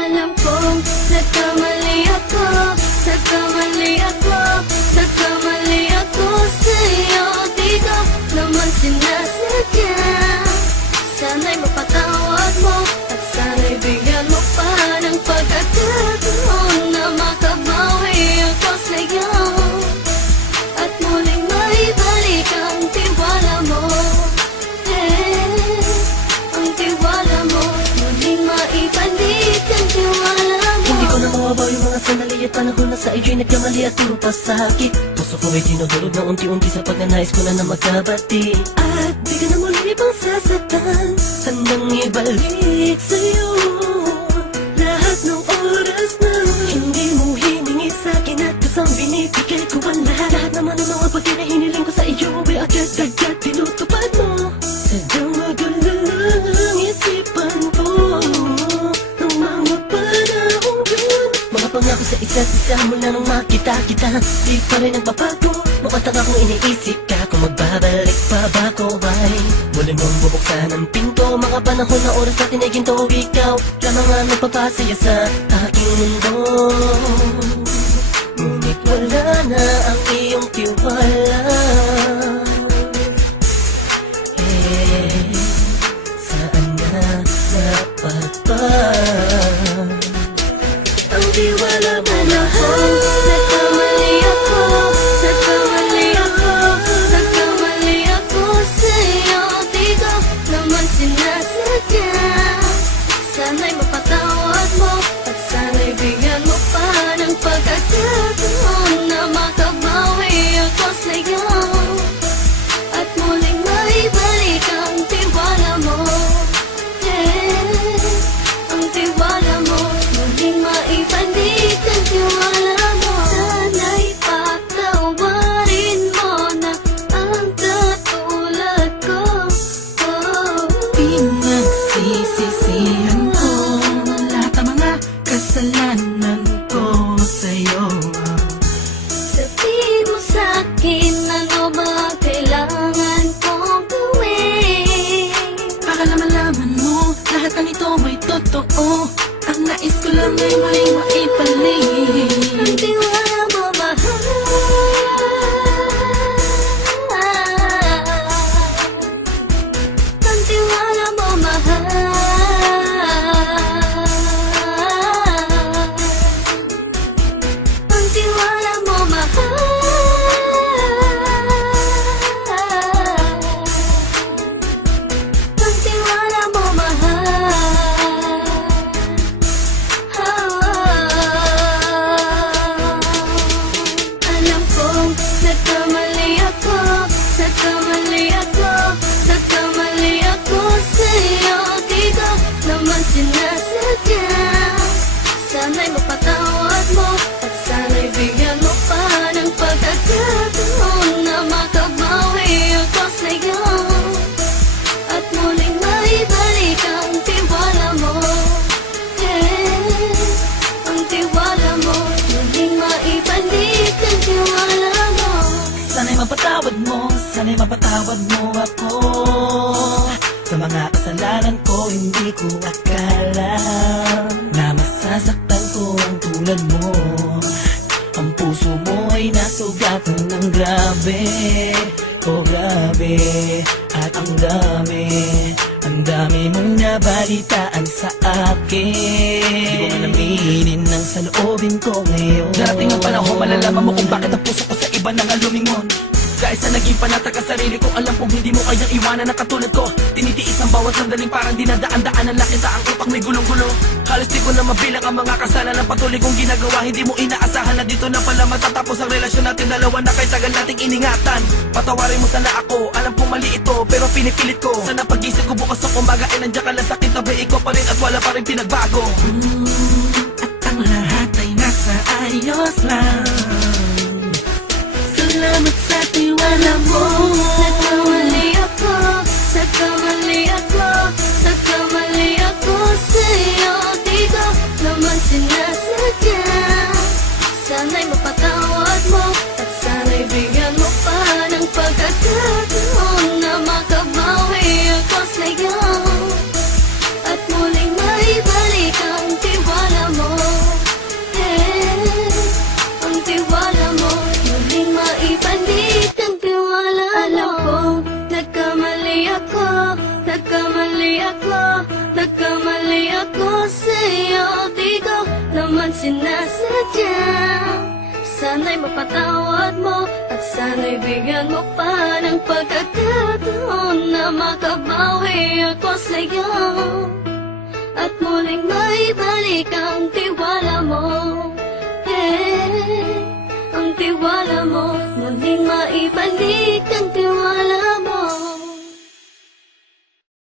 Alam kong nagkamali ako, nagkamali ako, nagkamali ako sa'yo. Di ko naman sinasadya. Sana'y mapatawad mo at sana'y bigyan mo pa ng pagkakataon na makabawi ako sa'yo at muling maibalik ang tiwala mo. Ang tiwala mo, muling maibalik ang tiwala mo. Hindi ko na mawabaw yung mga sandali at panahon na sa iyo'y nagkamali at puro pasakit. Puso ko ay dinudulog na unti-unti sa pagnanais ko na magkabati. At di ka na muli pang sasaktan, handang ibalik sa'yo lahat ng oras na hindi mo hiningi sa'kin at kusang binibigay ko ang lahat. Lahat naman ng mga bagay na hiniling ko sa iyo ay agad-agad tinutupad mo. Sadyang magulo lang isipan ko ng mga panahon yun. Mga pangako sa isa't isa mula nung makita kita, di pa rin nagbabago. Mukhang akong iniisip ka kung magbabalik pa ba ko ay muli mong bubuksan ang pinto. Mga panahon na oras natin ay ginto, ikaw lamang ang nagpapasaya sa aking mundo. Ngunit wala na ang iyong tiwala. Saan na dapat ba ang tiwala mo? Nagkamali ako, nagkamali ako, nagkamali ako sa'yo. Di ko naman sinasadya. Sana'y mapatawad mo at sana'y bigyan mo pa ng pagkakataon na makabawi ako sa'yo at muling maibalik ang tiwala mo. Ang tiwala mo, muling maibalik ang tiwala mo. Sana'y patawarin mo na ang katulad ko. Pinagsisisihan ko lahat ng mga kasalanan ko sa'yo. Sabihin mo sa'kin ano ba kailangan kong gawin. Baka malaman mo lahat ng ito ay totoo. Ang nais ko lang ay may maibalik Ang tiwala mo, mahal. Ang tiwala mo, mahal. Ang tiwala mo, mahal. Ang tiwala mo, mahal. Alam kong nagkamali ako, nagkamali ako, nagkamali ako sa'yo. Di ko naman sinasadya. Sana'y mapatawad mo at sana'y bigyan mo pa ng pagkakataon na makabawi ako sa'yo at muling maibalik ang tiwala mo. Ang tiwala mo, muling maibalik ang tiwala mo. Sana'y mapatawad mo, sana'y mapatawad mo ako sa mga kasalanan ko. Hindi ko akala na masasaktan ko ang tulad mo. Ang puso mo ay nasugatan ng grabe, oh grabe. At ang dami mong nabalitaan sa akin. Di ko man aminin ang saloobin ko ngayon. Darating ang panahon, malalaman mo kung bakit ang puso ko sa iba nang alumingon. Dahil sa naging panatag ka sarili ko, alam kong hindi mo kayang iwanan na katulad ko. Tinitiis ang bawat sandaling parang dinadaan-daan ang lakita ang utak may gulong-gulo. Halos di ko na mabilang ang mga kasalanan patuloy kong ginagawa. Hindi mo inaasahan na dito na pala matatapos ang relasyon natin dalawa na kay tagal nating iningatan. Patawarin mo sana ako, alam kong mali ito pero pinipilit ko. Sana pag-isip ko bukas ng umaga ay nandiyan ka lang sa akin, tabi ko pa rin at wala pa rin pinagbago. At ang lahat ay nasa ayos lang. Salamat sa tiwala mo. Nagkamali ako, nagkamali ako, nagkamali ako sa'yo. Di ko naman sinasadya. Sana'y mapatawad mo at sana'y bigyan mo pa ng pagkakataon na makabawi ako sa'yo at muling maibalik ang tiwala nagkamali ako sa'yo, di ko naman sinasadya. Sana'y mapatawad mo at sana'y bigyan mo pa ng pagkakataon na makabawi ako sa'yo at muling maibalik ang tiwala mo. Ang tiwala mo, muling maibalik ang tiwala